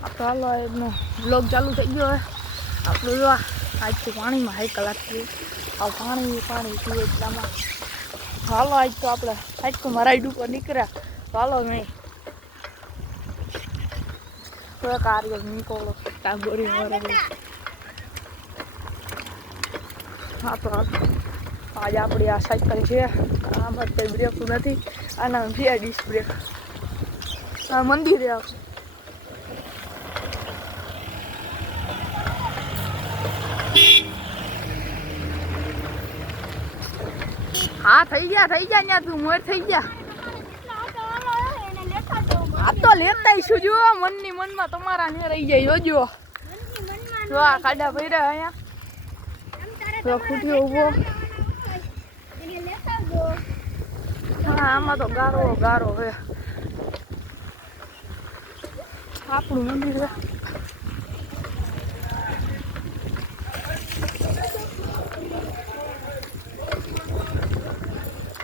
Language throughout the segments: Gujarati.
આપણે હાલો એનો બ્લોગ ચાલુ થઈ ગયો હવે આપણે જો આજથી પાણીમાં હાઈ કલાક થયું આ પાણી પીએ એટલામાં હાલો આજ તો આપણે હાઈકમાં રાઈડ ઉપર નીકળ્યા હાલો નહીં કાર્ય નીકળો ટાગોરી મારે હા તો આજે આપણી આ સાયકલ છે આમાં કંઈ બ્રેક નથી આના છે ડિસ્ક બ્રેક આ મંદિરે આવશે હા થઈ ગયા ત્યાં તું મોર થઈ ગયા આ તો લેતા આવીશું જો મનની મનમાં તમારા ને રહી જાય જોજો જો આ ખાડા ભર્યા અહીંયા તો ખૂટ્યો ઉભો હા આમાં તો ગારો હે આપણું મંદિર હે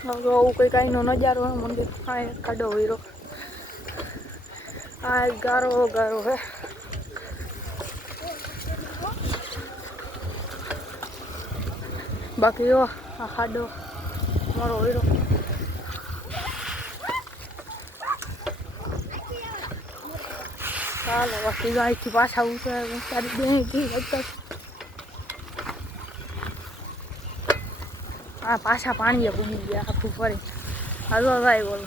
આવું કંઈક અહીંનો નજારો હે મંદિર હા એક ખાડો હીરો આ એક ગારો હે બાકી જો આ ખાડો મારો હીરો ચાલો બાકી અહીંથી પાછા ઉતારી બેથી આ પાછા પાણીએ પૂગી ગયા આખું ફરી હાલો ભાઈ બોલો